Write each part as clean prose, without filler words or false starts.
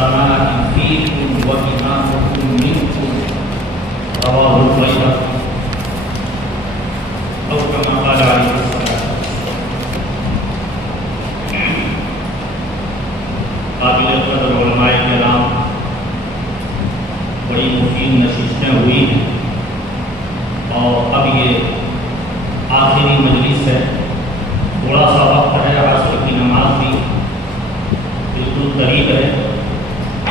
السماء فيكم وإمامكم منكم رواه البيهقي أو كما قال عليه الصلاة والسلام. قابل قدر علماء کرام، بڑی مفید نشستیں ہوئی ہیں اور اب یہ آخری مجلس ہے. تھوڑا سا وقت ہے، عصر کی نماز بھی بالکل قریب ہے،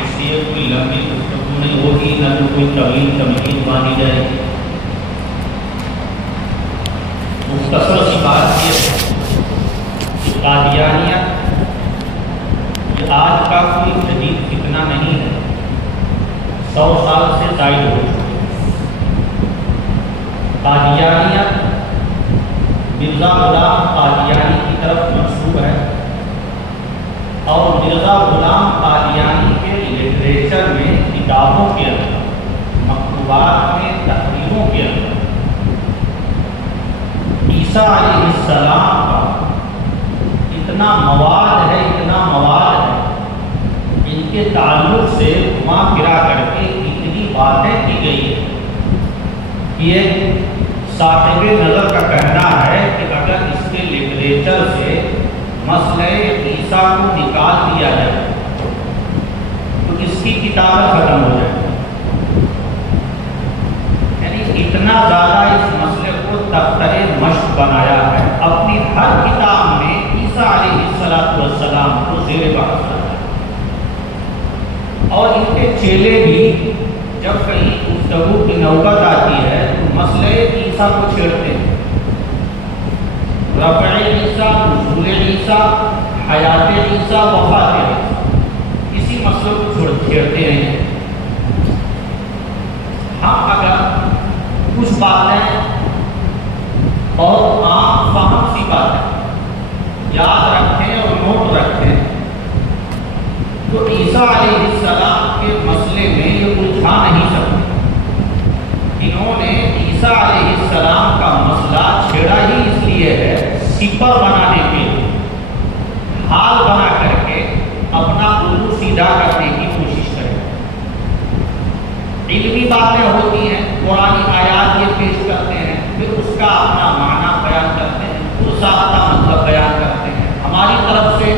اس لیے کوئی لمبی گفتگو نہیں ہوگی، نہ تو کوئی طویل تمہید باندھی جائے گی. مختصر سی بات یہ ہے کہ قادیانیت یہ آج کا کوئی جدید فتنہ نہیں ہے، 100 سال سے زائد ہو چکا. قادیانیت مرزا غلام قادیانی کی طرف منسوب ہے اور مرزا غلام قادیانی کے لٹریچر میں، کتابوں کے اندر، مکتوبات میں، تحریروں کے اندر عیسیٰ علیہ السلام کا اتنا مواد ہے، ان کے تعلق سے گھما پھرا کر کے اتنی باتیں کی گئی ہے کہ یہ صاحب نظر کا کہنا ہے کہ اگر اس کے لٹریچر سے مسئلہ عیسیٰ کو نکال دیا جائے تو اس کی کتابیں ختم ہو جائیں. یعنی اتنا زیادہ اس مسئلے کو دفتر مشق بنایا ہے، اپنی ہر کتاب میں عیسیٰ علیہ السلام کو زیر بحث رکھا ہے. اور ان کے چیلے بھی جب کہیں گفتگو کی نوبت آتی ہے تو مسئلہ عیسیٰ کو چھیڑتے ہیں. رفع عیسیٰ، نزول عیسیٰ، حیات عیسیٰ، وفات عیسیٰ، اسی مسئلے کو چھیڑتے ہیں. ہم اگر کچھ باتیں بہت عام فہم سی باتیں یاد رکھیں اور نوٹ رکھیں تو عیسیٰ علیہ السلام کے مسئلے میں یہ الجھا نہیں سکتے. انہوں نے عیسیٰ علیہ السلام کا مسئلہ چھیڑا ہی اس لیے ہے سپر بنانے کے لیے، حال بنا کر کے اپنا الو سیدھا کرنے کی کوشش کریں. علمی باتیں ہوتی ہیں، قرآنی آیات یہ پیش کرتے ہیں، پھر اس کا اپنا معنی بیان کرتے ہیں، اس کا مطلب بیان کرتے ہیں. ہماری طرف سے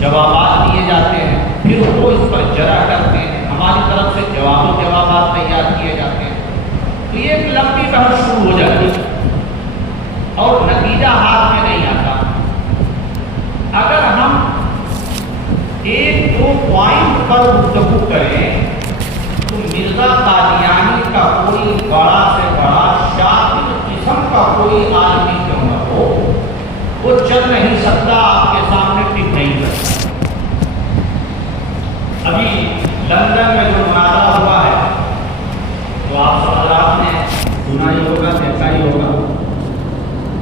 جوابات دیے جاتے ہیں، پھر وہ اس پر جرح کرتے ہیں، ہماری طرف سے جوابات تیار کیے جاتے ہیں. تو یہ ایک لمبی بحث شروع ہو جاتی ہے اور نتیجہ ہاتھ میں نہیں آتا. اگر ہم ایک دو پوائنٹ پر گفتگو کریں تو مرزا قادیانی کا کوئی بڑا سے بڑا شاطر قسم کا کوئی عالمی کیوں نہ ہو، وہ چل نہیں سکتا، آپ کے سامنے ٹک نہیں کرتا. ابھی لندن میں جو مناظرہ ہوا ہے تو آپ حضرات نے سنا ہی ہوگا، دیکھا ہی ہوگا.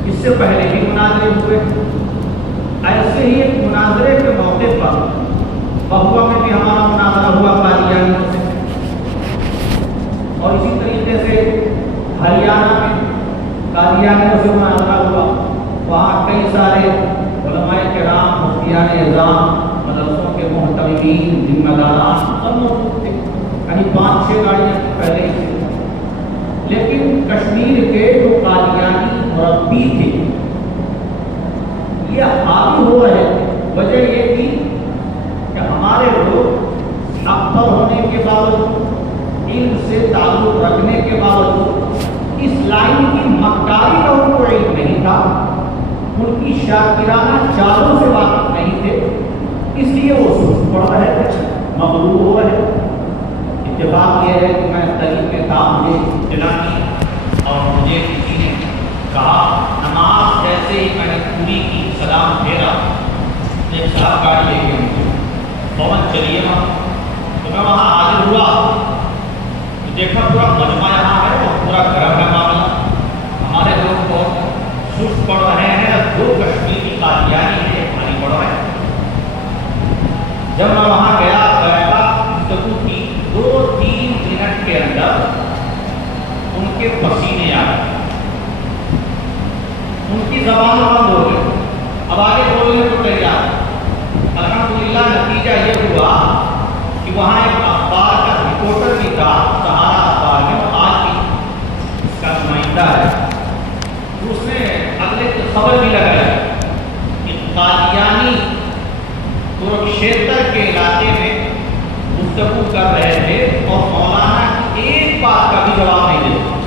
اس سے پہلے بھی مناظرے ہوئے. ایسے ہی ایک مناظرے کے موقع پر بہوا میں بھی ہمارا مناظرہ ہوا قادیانیوں سے، اور اسی طریقے سے ہریانہ میں قادیانیوں سے مناظرہ ہوا. وہاں کئی سارے علماء کرام، مفتیان اعظام، مدرسوں کے محتمین، ذمہ داران سب موجود تھے. یعنی 5-6 گاڑیاں پہلے ہی تھے. لیکن کشمیر کے جو قادیانی مربی تھے یہ حاوی ہو رہے تھے. وجہ یہ تھی کہ ہمارے لوگ اکثر ہونے کے باوجود، علم سے تعلق رکھنے کے باوجود، اس لائن کی مکاری کا ان کو علم نہیں تھا، ان کی شاکرانہ چالوں سے واقف نہیں تھے، اس لیے وہ سست پڑ رہے تھے، مغرور ہو رہے تھے. اتفاق یہ ہے کہ میں طریق میں تھا، مجھے اطلاع کی اور مجھے کسی نے کہا نماز جیسے ہی میں نے پوری کی، سلام پھیرا، ایک صاحب گاڑی لے کے فوراً چلیے وہاں. تو میں وہاں حاضر ہوا تو دیکھا پورا مجمع یہاں ہے اور پورا گرم ہے معاملہ. ہمارے لوگ بہت سست پڑ رہے ہیں، 2 کشمیری قادیانی ہے ہماری پڑھ رہے ہیں. جب میں وہاں گیا گفتگو کی 2-3 منٹ کے اندر ان کے پسینے آ گئے، ان کی زبان بند ہو گئی، اب آگے بولنے کو تیار. الحمدللہ نتیجہ یہ ہوا کہ وہ گفتگو کر رہے تھے اور مولانا کی ایک بات کا بھی جواب نہیں دیتے.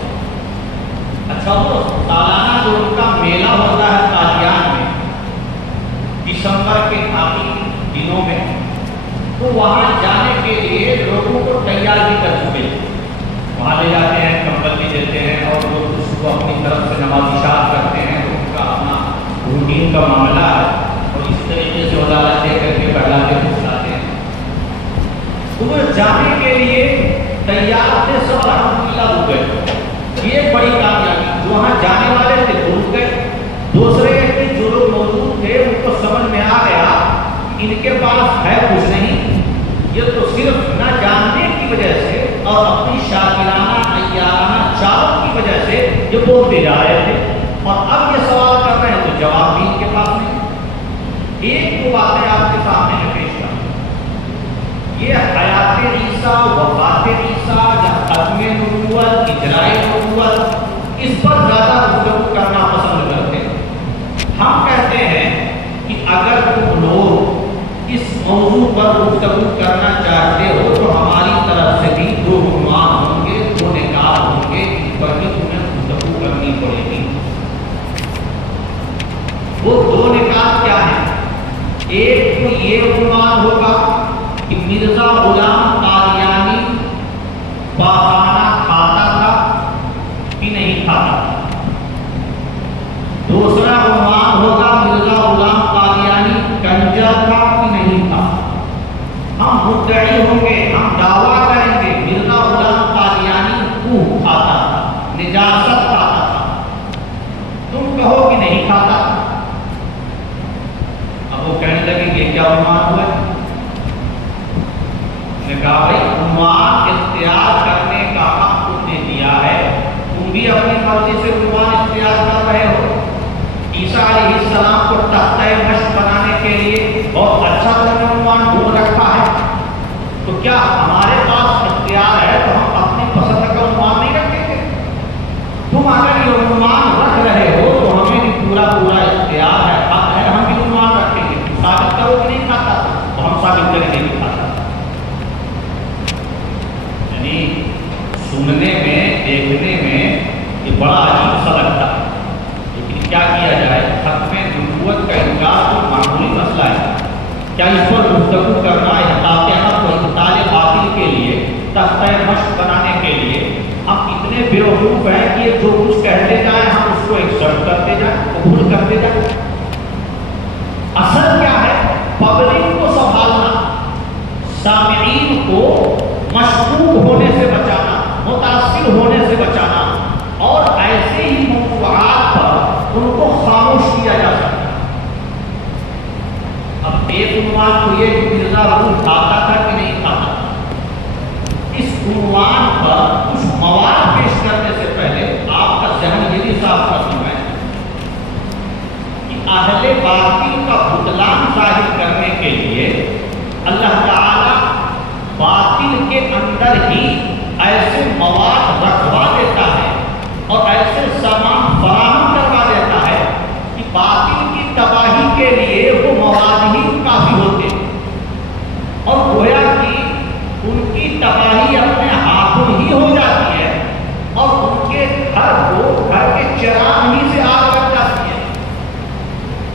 اچھا وہ سالانہ جو ان کا میلہ ہوتا ہے قادیان میں دسمبر کے آخری دنوں میں، تو وہاں جانے کے لیے لوگوں کو تیار بھی کر چکے ہیں. وہاں لے جاتے ہیں، کمبل بھی دیتے ہیں، اور لوگ اس کو اپنی طرف سے نوازشات کرتے ہیں. تو ان کا اپنا روٹین کا معاملہ ہے، اور اس طریقے سے وزارت دے کر کے بڑھاتے پھسلاتے ہیں. تو وہ جانے کے لیے تیار تھے سب، الحمدللہ رک گئے. یہ بڑی کامیابی. جو وہاں جانے والے تھے وہ رک گئے. دوسرے کہ جو لوگ موجود تھے ان کو سمجھ میں آ گیا ان کے پاس ہے کچھ نہیں، یہ تو صرف نہ جاننے کی وجہ سے اور اپنی شاکرانہ عیارانہ چالوں کی وجہ سے یہ بولتے جا رہے تھے، اور اب یہ سوال کر رہے ہیں تو جواب بھی ان کے پاس نہیں. ایک وہ باتیں آپ کے سامنے میں پیش کر، یہ حیات عیسیٰ، وفات عیسیٰ یا ختم نبوت، اجرائے نبوت، اس پر زیادہ گفتگو کرنا پسند کرتے ہیں. ہم کہتے ہیں کہ اگر تم لوگ اس موضوع پر گفتگو کرنا چاہتے ہو تو ہماری طرف سے بھی دو عنوان ہوں گے، دو نکات ہوں گے، ان پر بھی تمہیں گفتگو کرنی پڑے گی. وہ دو نکات کیا ہیں؟ ایک تو یہ عنوان ہوگا کہ مرزا غلام قادیانی پاخانہ کھاتا تھا کہ نہیں کھاتا. دوسرا عنوان ہوگا مرزا غلام قادیانی کنجر تھا کہ نہیں تھا. ہم مدعی ہوں گے، ہم دعویٰ کریں گے مرزا غلام قادیانی کوہ کھاتا تھا، نجاست کھاتا تھا. تم کہو کہ نہیں کھاتا. اب وہ کہنے لگے کہ کیا عنوان ہوا ہے؟ نے کہا بھائی عنوان اختیار کرنے کا حق تم نے دیا ہے، تم بھی اپنی مرضی سے عنوان اختیار کر رہے ہو. عیسیٰ علیہ السلام کو تختہ مشق بنانے کے لیے بہت اچھا تم نے عنوان ڈھونڈ رکھا ہے، تو کیا ہمارے پاس اختیار ہے تو ہم اپنی پسند کا عنوان نہیں رکھیں گے؟ تم اگر یہ عنوان رکھ رہے ہو تو ہمیں بھی پورا اختیار ہے، حق ہے، ہم بھی عنوان رکھیں گے. ثابت کرو کہ نہیں کھاتا تو ہم ثابت کریں گے نہیں کھاتا. یعنی سننے میں، دیکھنے میں یہ بڑا عجیب سا لگتا ہے، لیکن کیا کیا جائے؟ ختم نبوت کا انکار تو معمولی مسئلہ ہے. کیا اس پر گفتگو کرنا احاطہ حق و ابطال باطل کے لیے، تختہ مشق بنانے کے لیے ہم اتنے بیوقوف ہیں کہ جو کچھ کہتے جائیں ہم اس کو ایکسپٹ کرتے جائیں، قبول کرتے جائیں؟ اصل کیا ہے؟ پبلک کو سنبھالنا، سامعین کو مشکوک ہونے سے بچانا، متاثر ہونے سے بچانا، اور ایسے ہی موضوعات پر ان کو خاموش کیا جا سکتا. اب ایک عنوان تو یہ کہ مرزا غلام کھاتا تھا کہ نہیں کھاتا. اس عنوان پر کچھ مواد پیش کرنے سے پہلے آپ کا ذہن یہ بھی صاف کرنا ہے کہ اہل باطل کا بطلان ظاہر کرنے کے لیے اللہ تعالی باطل کے اندر ہی ایسے مواد رکھوا دیتا ہے اور ایسے سامان فراہم کروا دیتا ہے کہ باطل کی تباہی کے لیے وہ مواد ہی کافی ہوتے ہیں، اور گویا کہ ان کی تباہی اپنے ہاتھوں ہی ہو جاتی ہے، اور ان کے گھر کے چراغ ہی سے آگ لگ جاتی ہے.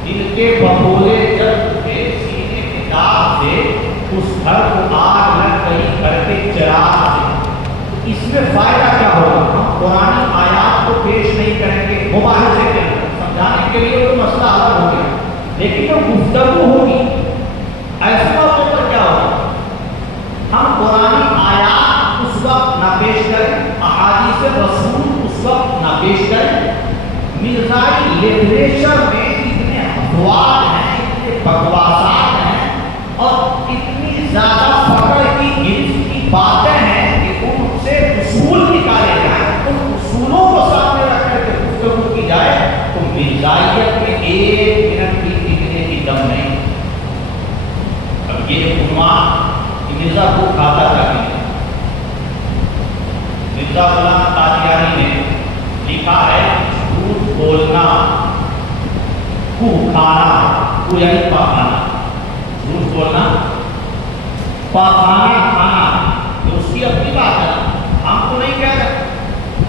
جن کے ببولے جب سینے کے داغ سے اس گھر کو آگ لگ گئی، گھر کے چراغ سے. اس میں فائدہ کیا ہوگا؟ ہم قرآن آیات کو پیش نہیں کریں گے مباحثے کے اندر، سمجھانے کے لیے وہ مسئلہ الگ ہو گیا، لیکن جو گفتگو ہوگی ایسے موقع پر کیا ہوگا؟ ہم قرآن آیات اس وقت نہ پیش کریں، احادیث رسول اس وقت نہ پیش کریں. مرزائی لٹریچر میں اتنے افواد ہیں، اتنے بکواسات ہیں، اور اتنی زیادہ فخر کی گنج کی باتیں ہیں کہ ان سے اصول نکالے جائیں، ان اصولوں کو سامنے رکھ کر کے گفتگو کی جائے تو مرزائیت میں ایک منٹ بھی ٹکنے کی دم نہیں. اب یہ عنوان مرزا کو کھاتا تھا کہ مرزا غلام قادیانی نے لکھا ہے جھوٹ بولنا کوہ کھانا، کوہ یعنی پاخانہ، جھوٹ بولنا، پاخانہ کھانا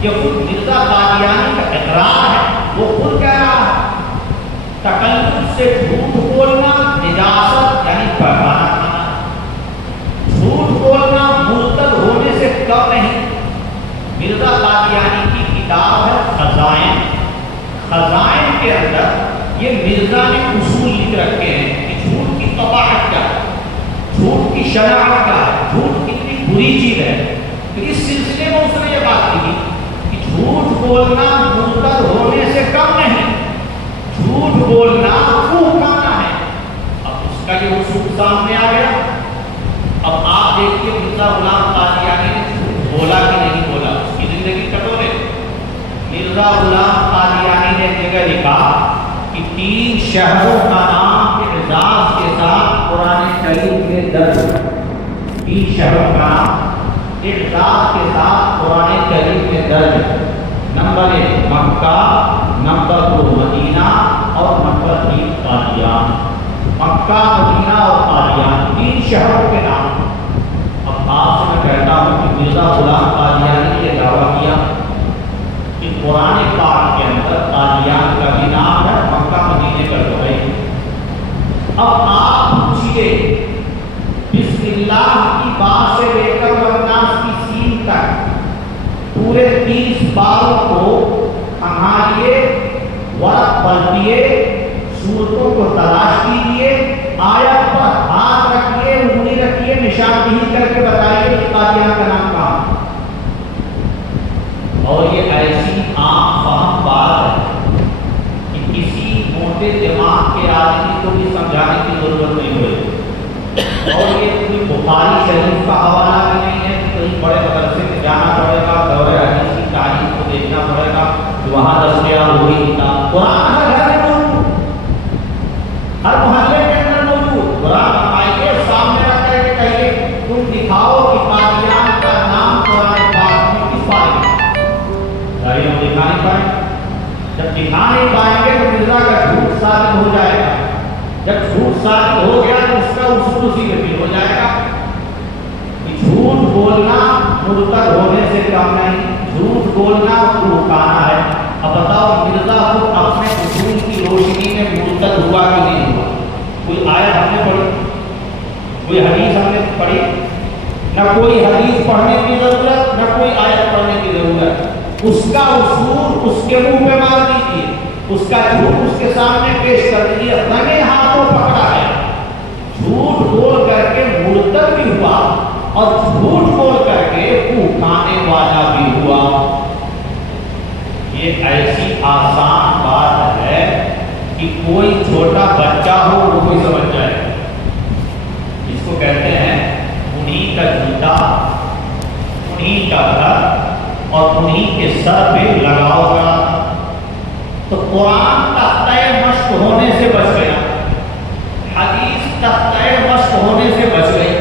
یہ خود مرزا قادیانی کا اقرار ہے، وہ خود کہہ رہا ہے تکلف سے جھوٹ بولنا نجاست یعنی پیغانہ کھانا، جھوٹ بولنا مرتد ہونے سے کم نہیں۔ مرزا قادیانی کی کتاب ہے خزائن، خزائن کے اندر یہ مرزا نے اصول لکھ رکھے ہیں کہ جھوٹ کی قباحت کیا ہے، جھوٹ کی شناعت کیا ہے، جھوٹ کتنی بری چیز ہے۔ تو اس سلسلے میں اس نے یہ بات کی کہ جھوٹ بولنا مرتد ہونے سے کم نہیں، جھوٹ بولنا خوب کھانا ہے۔ اب اس کا یہ اصول سامنے آ گیا۔ اب آپ دیکھیے مرزا غلام قادیانی نے جھوٹ بولا کہ نہیں بولا، اس کی زندگی کٹورے۔ مرزا غلام قادیانی نے جگہ لکھا کہ 3 شہروں کا نام اعزاز کے ساتھ قرآن کریم میں درج، 3 شہروں کا نام اعزاز کے ساتھ قرآن کریم میں درج۔ نمبر 1 مکہ، نمبر 2 مدینہ اور نمبر 3 قادیان۔ مکہ، مدینہ اور قادیان 3 شہروں کے نام۔ اب آپ سے میں کہتا ہوں کہ مرزا غلام قادیانی نے دعویٰ کیا کہ قرآن پاک کے اندر قادیان کا بھی نام ہے، مکہ مدینے کا تو ہے۔ اب آپ پوچھیے بسم اللہ کی با سے لے کر والناس کی سین تک پورے 30 باروں کو ہماریے ورق پلٹیے، صورتوں کو تلاش کیجیے، آیت پر ہاتھ رکھیے، انگلی رکھیے، نشاندہی کر کے بتائیے کہ قادیان کا نام کہاں ہے۔ اور یہ ایسی عام فہم بات ہے کہ کسی موٹے دماغ کے آدمی کو بھی سمجھانے کی ضرورت نہیں ہوئی۔ اور یہ کوئی بخاری شریف کا حوالہ بھی نہیں ہے کہ کہیں بڑے مدرسے میں جانا پڑے گا، دور حدیث کی تاریخ کو دیکھنا پڑے گا کہ وہاں دستیاب ہوئی کتاب۔ قرآن ہر گھر میں موجود، ہر محلے کے اندر موجود۔ قرآن آئیے سامنے رکھ کر کے کہیے تم دکھاؤ کہ قادیان کا نام قرآن پاک میں کس بارے میں؟ ہم دکھا نہیں پائیں۔ جب دکھا نہیں پائیں گے تو مرزا کا جھوٹ ثابت ہو جائے گا۔ جب جھوٹ ثابت ہو گیا تو اس کا اصول اسی میں پھر ہو جائے گا کہ جھوٹ بولنا مرتد ہونے سے کم نہیں، جھوٹ بولنا رکانا ہے۔ اب بتاؤ مرزا خود اپنے اصول کی روشنی میں مرتد ہوا کہ نہیں ہوا؟ کوئی آیت ہم نے پڑھی، کوئی حدیث ہم نے پڑھی؟ نہ کوئی حدیث پڑھنے کی ضرورت، نہ کوئی آیت پڑھنے کی ضرورت۔ اس کا اصول اس کے منہ پہ مار دیجیے، اس کا جھوٹ اس کے سامنے پیش کر دیجیے، رنگے ہاتھوں پکڑا ہے۔ جھوٹ بول کر کے مرتد بھی ہوا اور جھوٹ بول کر کے کھانے والا بھی ہوا۔ یہ ایسی آسان بات ہے کہ کوئی چھوٹا بچہ ہو وہ کوئی سمجھ جائے۔ اس کو کہتے ہیں انہی کا جوتا، انہی کا گھر اور انہی کے سر پہ لگاؤ گا۔ تو قرآن تختہ مشق ہونے سے بچ گیا، حدیث تختہ مشق ہونے سے بچ گئی۔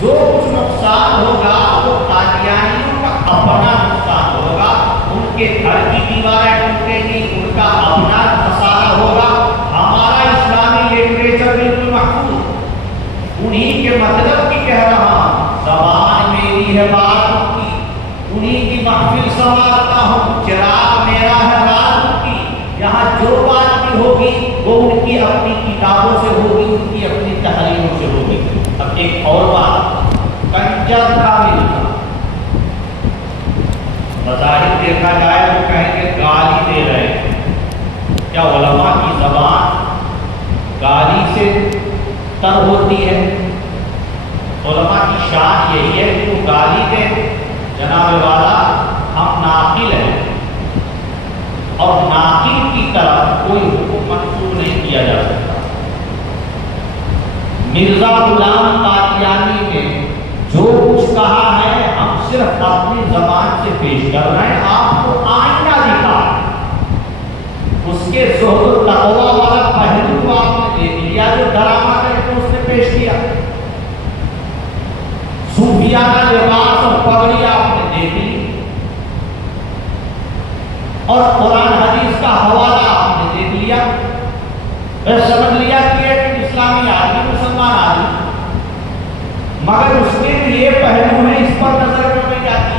جو کچھ نقصان ہوگا وہ قادیانیوں کا اپنا نقصان ہوگا، ان کے گھر کی دیواریں ٹوٹیں گی، ان کا اپنا خسارہ ہوگا۔ ہمارا اسلامی لٹریچر بالکل محفوظ، انہی کے مطلب کی کہہ رہا ہوں، زبان میری ہے بات کی، انہی کی محفل سنوارتا ہوں، چراغ میرا ہے رات کی۔ یہاں جو بات بھی ہوگی وہ ان کی اپنی کتابوں سے ہوگی، ان کی اپنی تحریروں سے ہوگی۔ اب ایک اور بات، کنجر کا ملنا بظاہر دیکھا جائے تو کہیں گے گالی دے رہے ہیں۔ کیا علماء کی زبان گالی سے تر ہوتی ہے؟ علماء کی شان یہی ہے کہ وہ گالی دے، جناب والا ہم ناقل ہیں اور ناقل کی طرف کوئی حکم منسوخ نہیں کیا جا سکتا۔ مرزا غلام قادیانی نے جو کچھ کہا ہے ہم صرف اپنی زبان سے پیش کر رہے ہیں، آپ کو آئینہ دکھا، اس کے زہد و تقویٰ والا پہلو کو آپ نے دیکھ لیا جو ڈرامہ کر کے اس نے پیش کیا، صوفیانہ لباس اور پگڑی آپ نے دیکھ لی، اور قرآن حدیث کا حوالہ آپ نے دیکھ لیا، سمجھ لیا کہ ایک اسلامی آدمی مسلمان آدمی، مگر اس میں بھی یہ پہلو ہے، اس پر نظر کر نہیں جاتی۔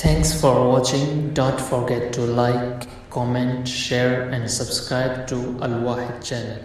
Thanks for watching. Don't forget to like, comment, share and subscribe to Al Wahid channel.